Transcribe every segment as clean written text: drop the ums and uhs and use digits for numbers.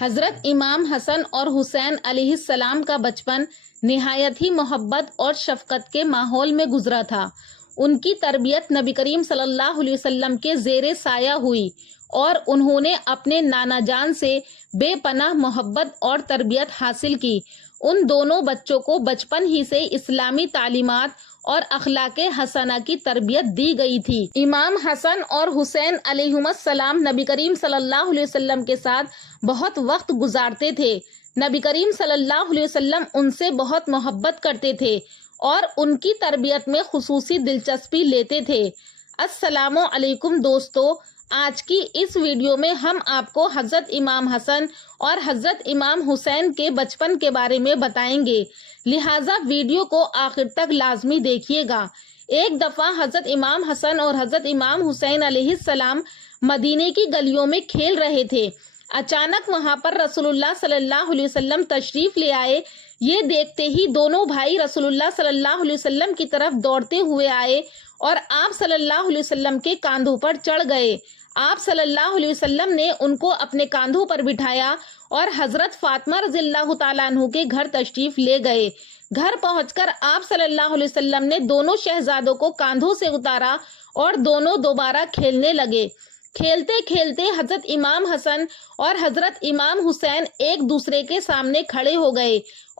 حضرت امام حسن اور حسین علیہ السلام کا بچپن نہایت ہی محبت اور شفقت کے ماحول میں گزرا تھا۔ ان کی تربیت نبی کریم صلی اللہ علیہ وسلم کے زیر سایہ ہوئی اور انہوں نے اپنے نانا جان سے بے پناہ محبت اور تربیت حاصل کی۔ ان دونوں بچوں کو بچپن ہی سے اسلامی تعلیمات اور اخلاق حسنہ کی تربیت دی گئی تھی۔ امام حسن اور حسین علیہم السلام نبی کریم صلی اللہ علیہ وسلم کے ساتھ بہت وقت گزارتے تھے۔ نبی کریم صلی اللہ علیہ وسلم ان سے بہت محبت کرتے تھے اور ان کی تربیت میں خصوصی دلچسپی لیتے تھے۔ السلام علیکم دوستو، آج کی اس ویڈیو میں ہم آپ کو حضرت امام حسن اور حضرت امام حسین کے بچپن کے بارے میں بتائیں گے، لہٰذا ویڈیو کو آخر تک لازمی دیکھیے گا۔ ایک دفعہ حضرت امام حسن اور حضرت امام حسین علیہ السلام مدینے کی گلیوں میں کھیل رہے تھے۔ اچانک وہاں پر رسول اللہ صلی اللہ علیہ وسلم تشریف لے آئے۔ یہ دیکھتے ہی دونوں بھائی رسول اللہ صلی اللہ علیہ وسلم کی طرف دوڑتے ہوئے آئے اور آپ صلی اللہ علیہ وسلم کے کاندھوں پر چڑھ گئے۔ آپ صلی اللہ علیہ وسلم نے ان کو اپنے کاندھوں پر بٹھایا اور حضرت فاطمہ رضی اللہ تعالیٰ عنہ کے گھر تشریف لے گئے۔ گھر پہنچ کر آپ صلی اللہ علیہ وسلم نے دونوں شہزادوں کو کاندھوں سے اتارا اور دونوں دوبارہ کھیلنے لگے۔ کھیلتے کھیلتے حضرت امام حسن اور حضرت امام حسین ایک دوسرے کے سامنے کھڑے ہو گئے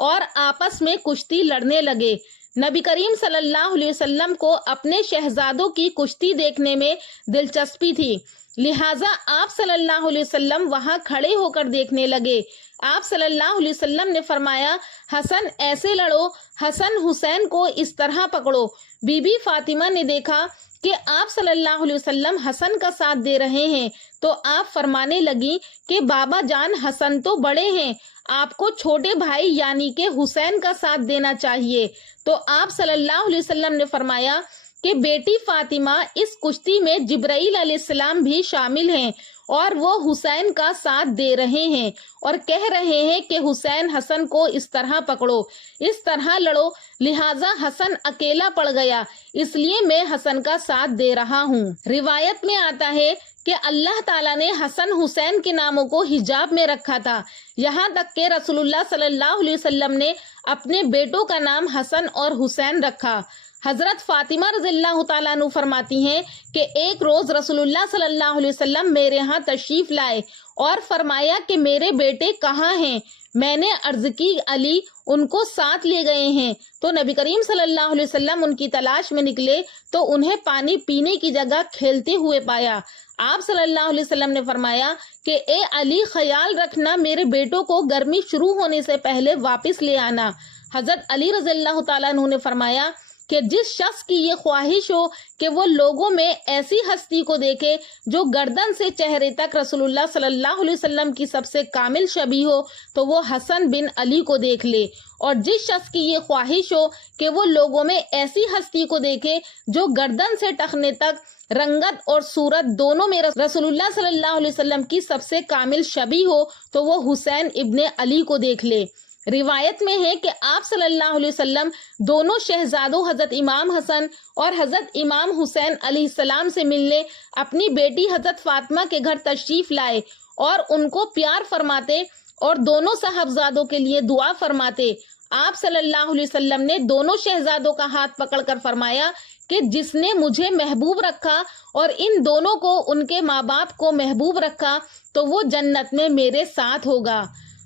اور آپس میں کشتی لڑنے لگے۔ نبی کریم صلی اللہ علیہ وسلم کو اپنے شہزادوں کی کشتی دیکھنے میں دلچسپی تھی، لہٰذا آپ صلی اللہ علیہ وسلم وہاں کھڑے ہو کر دیکھنے لگے۔ آپ صلی اللہ علیہ وسلم نے فرمایا، حسن ایسے لڑو، حسن حسین کو اس طرح پکڑو۔ بی بی فاطمہ نے دیکھا کہ آپ صلی اللہ علیہ وسلم حسن کا ساتھ دے رہے ہیں تو آپ فرمانے لگی کہ بابا جان، حسن تو بڑے ہیں، آپ کو چھوٹے بھائی یعنی کہ حسین کا ساتھ دینا چاہیے۔ تو آپ صلی اللہ علیہ وسلم نے فرمایا کہ بیٹی فاطمہ، اس کشتی میں جبرائیل علیہ السلام بھی شامل ہیں اور وہ حسین کا ساتھ دے رہے ہیں اور کہہ رہے ہیں کہ حسین حسن کو اس طرح پکڑو، اس طرح لڑو، لہٰذا حسن اکیلا پڑ گیا، اس لیے میں حسن کا ساتھ دے رہا ہوں۔ روایت میں آتا ہے کہ اللہ تعالیٰ نے حسن حسین کے ناموں کو حجاب میں رکھا تھا، یہاں تک کہ رسول اللہ صلی اللہ علیہ وسلم نے اپنے بیٹوں کا نام حسن اور حسین رکھا۔ حضرت فاطمہ رضی اللہ تعالیٰ عنہ فرماتی ہیں کہ ایک روز رسول اللہ صلی اللہ علیہ وسلم میرے ہاں تشریف لائے اور فرمایا کہ میرے بیٹے کہاں ہیں؟ میں نے عرض کی علی ان کو ساتھ لے گئے ہیں۔ تو نبی کریم صلی اللہ علیہ وسلم ان کی تلاش میں نکلے تو انہیں پانی پینے کی جگہ کھیلتے ہوئے پایا۔ آپ صلی اللہ علیہ وسلم نے فرمایا کہ اے علی، خیال رکھنا میرے بیٹوں کو گرمی شروع ہونے سے پہلے واپس لے آنا۔ حضرت علی رضی اللہ تعالیٰ عنہ نے فرمایا کہ جس شخص کی یہ خواہش ہو کہ وہ لوگوں میں ایسی ہستی کو دیکھے جو گردن سے چہرے تک رسول اللہ صلی اللہ علیہ وسلم کی سب سے کامل شبیہ ہو تو وہ حسن بن علی کو دیکھ لے، اور جس شخص کی یہ خواہش ہو کہ وہ لوگوں میں ایسی ہستی کو دیکھے جو گردن سے ٹخنے تک رنگت اور صورت دونوں میں رسول اللہ صلی اللہ علیہ وسلم کی سب سے کامل شبیہ ہو تو وہ حسین ابن علی کو دیکھ لے۔ روایت میں ہے کہ آپ صلی اللہ علیہ وسلم دونوں شہزادوں حضرت امام حسن اور حضرت امام حسین علیہ السلام سے ملنے اپنی بیٹی حضرت فاطمہ کے گھر تشریف لائے اور ان کو پیار فرماتے اور دونوں صاحبزادوں کے لیے دعا فرماتے۔ آپ صلی اللہ علیہ وسلم نے دونوں شہزادوں کا ہاتھ پکڑ کر فرمایا کہ جس نے مجھے محبوب رکھا اور ان دونوں کو ان کے ماں باپ کو محبوب رکھا تو وہ جنت میں میرے ساتھ ہوگا۔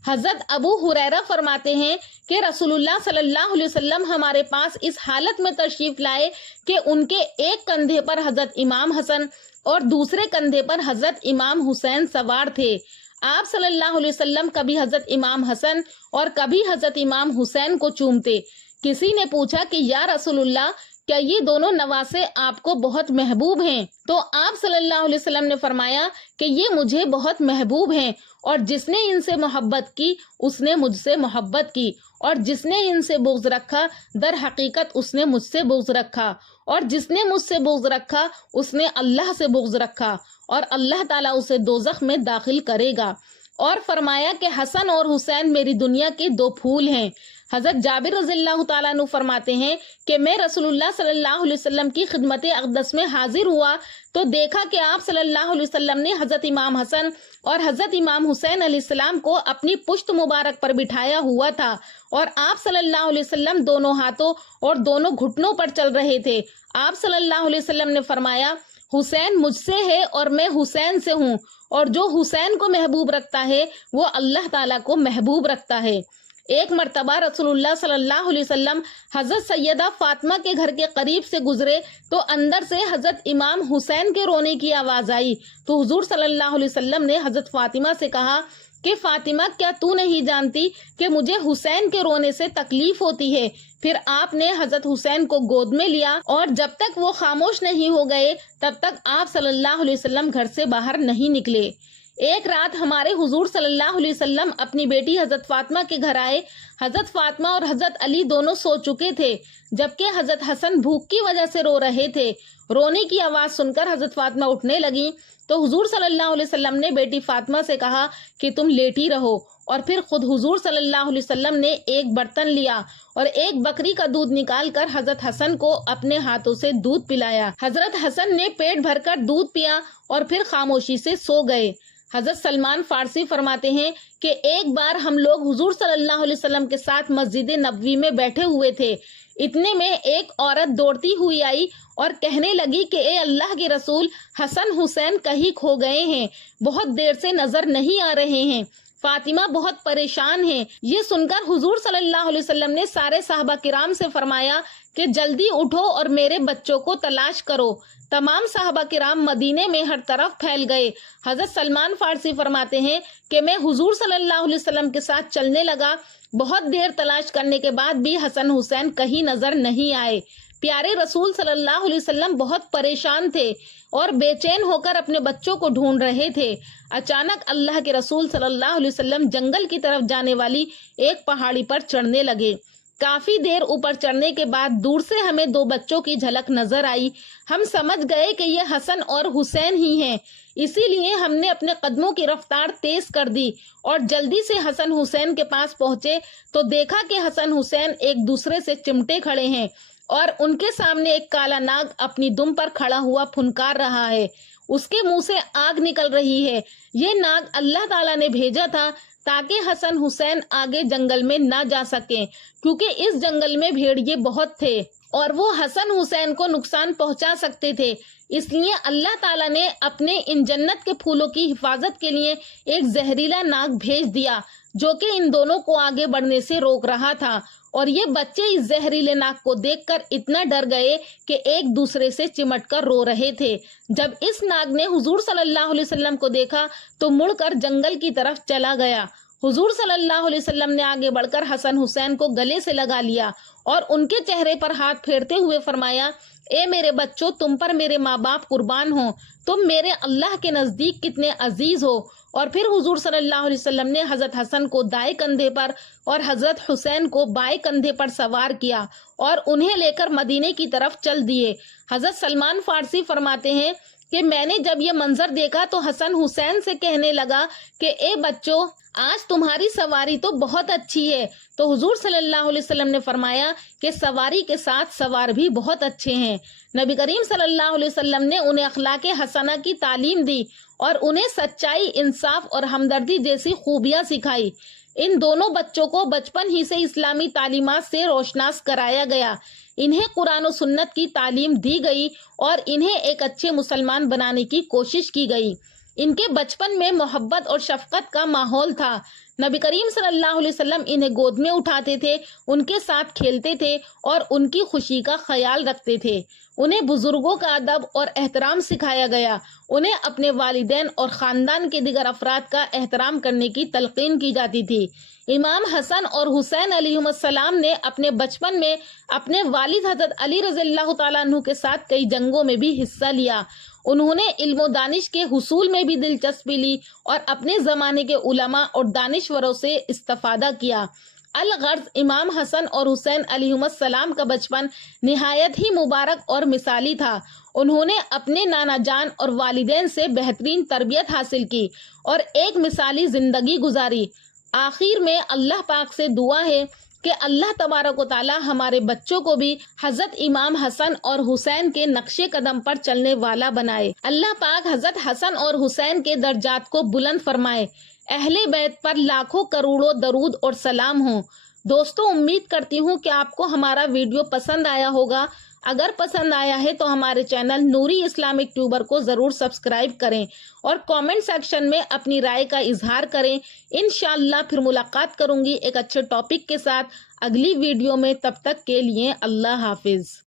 حضرت ابو ہریرہ فرماتے ہیں کہ رسول اللہ صلی اللہ علیہ وسلم ہمارے پاس اس حالت میں تشریف لائے کہ ان کے ایک کندھے پر حضرت امام حسن اور دوسرے کندھے پر حضرت امام حسین سوار تھے۔ آپ صلی اللہ علیہ وسلم کبھی حضرت امام حسن اور کبھی حضرت امام حسین کو چومتے۔ کسی نے پوچھا کہ یا رسول اللہ، کیا یہ دونوں نواسے آپ کو بہت محبوب ہیں؟ تو آپ صلی اللہ علیہ وسلم نے فرمایا کہ یہ مجھے بہت محبوب ہیں، اور جس نے ان سے محبت کی اس نے مجھ سے محبت کی، اور جس نے ان سے بغض رکھا در حقیقت اس نے مجھ سے بغض رکھا، اور جس نے مجھ سے بغض رکھا اس نے اللہ سے بغض رکھا، اور اللہ تعالیٰ اسے دوزخ میں داخل کرے گا۔ اور فرمایا کہ حسن اور حسین میری دنیا کے دو پھول ہیں۔ حضرت جابر رضی اللہ تعالیٰ عنہ فرماتے ہیں کہ میں رسول اللہ صلی اللہ علیہ وسلم کی خدمت اقدس میں حاضر ہوا تو دیکھا کہ آپ صلی اللہ علیہ وسلم نے حضرت امام حسن اور حضرت امام حسین علیہ السلام کو اپنی پشت مبارک پر بٹھایا ہوا تھا، اور آپ صلی اللہ علیہ وسلم دونوں ہاتھوں اور دونوں گھٹنوں پر چل رہے تھے۔ آپ صلی اللہ علیہ وسلم نے فرمایا، حسین مجھ سے ہے اور میں حسین سے ہوں، اور جو حسین کو محبوب رکھتا ہے وہ اللہ تعالیٰ کو محبوب رکھتا ہے۔ ایک مرتبہ رسول اللہ صلی اللہ علیہ وسلم حضرت سیدہ فاطمہ کے گھر کے قریب سے گزرے تو اندر سے حضرت امام حسین کے رونے کی آواز آئی، تو حضور صلی اللہ علیہ وسلم نے حضرت فاطمہ سے کہا کہ فاطمہ، کیا تو نہیں جانتی کہ مجھے حسین کے رونے سے تکلیف ہوتی ہے؟ پھر آپ نے حضرت حسین کو گود میں لیا، اور جب تک وہ خاموش نہیں ہو گئے تب تک آپ صلی اللہ علیہ وسلم گھر سے باہر نہیں نکلے۔ ایک رات ہمارے حضور صلی اللہ علیہ وسلم اپنی بیٹی حضرت فاطمہ کے گھر آئے۔ حضرت فاطمہ اور حضرت علی دونوں سو چکے تھے، جبکہ حضرت حسن بھوک کی وجہ سے رو رہے تھے۔ رونے کی آواز سن کر حضرت فاطمہ اٹھنے لگی تو حضور صلی اللہ علیہ وسلم نے بیٹی فاطمہ سے کہا کہ تم لیٹی رہو، اور پھر خود حضور صلی اللہ علیہ وسلم نے ایک برتن لیا اور ایک بکری کا دودھ نکال کر حضرت حسن کو اپنے ہاتھوں سے دودھ پلایا۔ حضرت حسن نے پیٹ بھر کر دودھ پیا اور پھر خاموشی سے سو گئے۔ حضرت سلمان فارسی فرماتے ہیں کہ ایک بار ہم لوگ حضور صلی اللہ علیہ وسلم کے ساتھ مسجد نبوی میں بیٹھے ہوئے تھے، اتنے میں ایک عورت دوڑتی ہوئی آئی اور کہنے لگی کہ اے اللہ کے رسول، حسن حسین کہیں کھو گئے ہیں، بہت دیر سے نظر نہیں آ رہے ہیں، فاطمہ بہت پریشان ہیں۔ یہ سن کر حضور صلی اللہ علیہ وسلم نے سارے صحابہ کرام سے فرمایا کہ جلدی اٹھو اور میرے بچوں کو تلاش کرو۔ تمام صحابہ کرام مدینے میں ہر طرف پھیل گئے۔ حضرت سلمان فارسی فرماتے ہیں کہ میں حضور صلی اللہ علیہ وسلم کے ساتھ چلنے لگا، بہت دیر تلاش کرنے کے بعد بھی حسن حسین کہیں نظر نہیں آئے۔ پیارے رسول صلی اللہ علیہ وسلم بہت پریشان تھے اور بے چین ہو کر اپنے بچوں کو ڈھونڈ رہے تھے۔ اچانک اللہ کے رسول صلی اللہ علیہ وسلم جنگل کی طرف جانے والی ایک پہاڑی پر چڑھنے لگے۔ کافی دیر اوپر چڑھنے کے بعد دور سے ہمیں دو بچوں کی جھلک نظر آئی۔ ہم سمجھ گئے کہ یہ حسن اور حسین ہی ہیں، اسی لیے ہم نے اپنے قدموں کی رفتار تیز کر دی اور جلدی سے حسن حسین کے پاس پہنچے تو دیکھا کہ حسن حسین ایک دوسرے سے چمٹے کھڑے ہیں اور ان کے سامنے ایک کالا ناگ اپنی دم پر کھڑا ہوا پھنکار رہا ہے، اس کے منہ سے آگ نکل رہی ہے۔ یہ ناگ اللہ تعالیٰ نے بھیجا تھا تاکہ حسن حسین آگے جنگل میں نہ جا سکیں، کیونکہ اس جنگل میں بھیڑیے بہت تھے اور وہ حسن حسین کو نقصان پہنچا سکتے تھے۔ اس لیے اللہ تعالیٰ نے اپنے ان جنت کے پھولوں کی حفاظت کے لیے ایک زہریلا ناگ بھیج دیا جو کہ ان دونوں کو آگے بڑھنے سے روک رہا تھا، اور یہ بچے اس زہریلے ناگ کو دیکھ کر اتنا ڈر گئے کہ ایک دوسرے سے چمٹ کر رو رہے تھے۔ جب اس ناگ نے حضور صلی اللہ علیہ وسلم کو دیکھا تو مڑ کر جنگل کی طرف چلا گیا۔ حضور صلی اللہ علیہ وسلم نے آگے بڑھ کر حسن حسین کو گلے سے لگا لیا اور ان کے چہرے پر ہاتھ پھیرتے ہوئے فرمایا، اے میرے بچوں، تم پر میرے ماں باپ قربان ہوں، تم میرے اللہ کے نزدیک کتنے عزیز ہو۔ اور پھر حضور صلی اللہ علیہ وسلم نے حضرت حسن کو دائیں کندھے پر اور حضرت حسین کو بائیں کندھے پر سوار کیا اور انہیں لے کر مدینے کی طرف چل دیے۔ حضرت سلمان فارسی فرماتے ہیں کہ میں نے جب یہ منظر دیکھا تو حسن حسین سے کہنے لگا کہ اے بچوں، آج تمہاری سواری تو بہت اچھی ہے۔ تو حضور صلی اللہ علیہ وسلم نے فرمایا کہ سواری کے ساتھ سوار بھی بہت اچھے ہیں۔ نبی کریم صلی اللہ علیہ وسلم نے انہیں اخلاق حسنہ کی تعلیم دی اور انہیں سچائی، انصاف اور ہمدردی جیسی خوبیاں سکھائی۔ ان دونوں بچوں کو بچپن ہی سے اسلامی تعلیمات سے روشناس کرایا گیا، انہیں قرآن و سنت کی تعلیم دی گئی اور انہیں ایک اچھے مسلمان بنانے کی کوشش کی گئی۔ ان کے بچپن میں محبت اور شفقت کا ماحول تھا۔ نبی کریم صلی اللہ علیہ وسلم انہیں گود میں اٹھاتے تھے، ان کے ساتھ کھیلتے تھے اور ان کی خوشی کا خیال رکھتے تھے۔ انہیں بزرگوں کا ادب اور احترام سکھایا گیا، انہیں اپنے والدین اور خاندان کے دیگر افراد کا احترام کرنے کی تلقین کی جاتی تھی۔ امام حسن اور حسین علیہم السلام نے اپنے بچپن میں اپنے والد حضرت علی رضی اللہ تعالیٰ عنہ کے ساتھ کئی جنگوں میں بھی حصہ لیا۔ انہوں نے علم و دانش کے حصول میں بھی دلچسپی لی اور اپنے زمانے کے علماء اور دانشوروں سے استفادہ کیا۔ الغرض امام حسن اور حسین علیہم السلام کا بچپن نہایت ہی مبارک اور مثالی تھا۔ انہوں نے اپنے نانا جان اور والدین سے بہترین تربیت حاصل کی اور ایک مثالی زندگی گزاری۔ آخر میں اللہ پاک سے دعا ہے کہ اللہ تبارک و تعالی ہمارے بچوں کو بھی حضرت امام حسن اور حسین کے نقش قدم پر چلنے والا بنائے۔ اللہ پاک حضرت حسن اور حسین کے درجات کو بلند فرمائے۔ اہل بیت پر لاکھوں کروڑوں درود اور سلام ہوں۔ دوستوں، امید کرتی ہوں کہ آپ کو ہمارا ویڈیو پسند آیا ہوگا۔ اگر پسند آیا ہے تو ہمارے چینل نوری اسلامک ٹیوبر کو ضرور سبسکرائب کریں اور کامنٹ سیکشن میں اپنی رائے کا اظہار کریں۔ انشاءاللہ پھر ملاقات کروں گی ایک اچھے ٹاپک کے ساتھ اگلی ویڈیو میں۔ تب تک کے لیے اللہ حافظ۔